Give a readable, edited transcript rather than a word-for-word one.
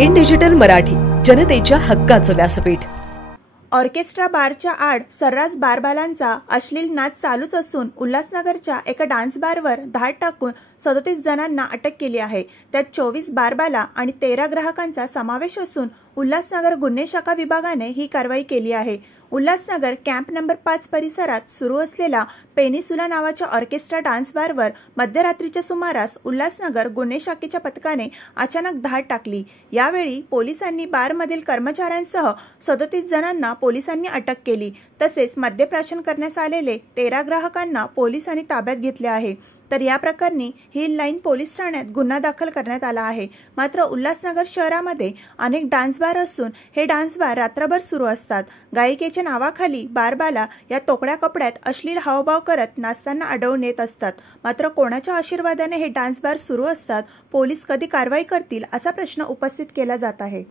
In digital Marathi, जनतेच्या हक्काचं व्यासपीठ। ऑर्केस्ट्रा बारच्या आड सर्रास बारबालांचा अश्लील नाच चालूच असून उल्हासनगरच्या एका डान्स बारवर धाड टाकून 37 जणांना अटक केली आहे। त्यात 24 बारबाला आणि 13 ग्राहकांचा समावेश असून उल्हासनगर गुन्हे शाखा विभागाने ही कारवाई केली आहे। उल्हासनगर कॅम्प नंबर 5 परिसरात सुरू असलेला पेनिसुला नावाच्या ऑर्केस्ट्रा डान्स बारवर मध्यरात्रीच्या सुमारास उल्हासनगर गुन्हे शाखेच्या पथकाने अचानक धाड टाकली। यावेळी पोलिसांनी बारमधील कर्मचाऱ्यांसह 37 जणांना पोलिसांनी अटक केली। तसेच मद्यप्राशन करण्यास आलेले 13 ग्राहकांना पोलिसांनी ताब्यात घेतले आहे। तर या प्रकरणी हिल लाईन पोलीस ठाण्यात गुन्हा दाखल करण्यात आला आहे। मात्र उल्हासनगर शहरामध्ये अनेक डान्स बार असून हे डान्स बार रात्रभर सुरू असतात। गायिकेच्या नावाखाली बारबाला या तोकड्या कपड्यात अश्लील हावभाव करत नाचताना आढळून येत असतात। मात्र कोणाच्या आशीर्वादाने हे डान्स बार सुरू असतात? पोलीस कधी कारवाई करतील असा प्रश्न उपस्थित केला जात आहे।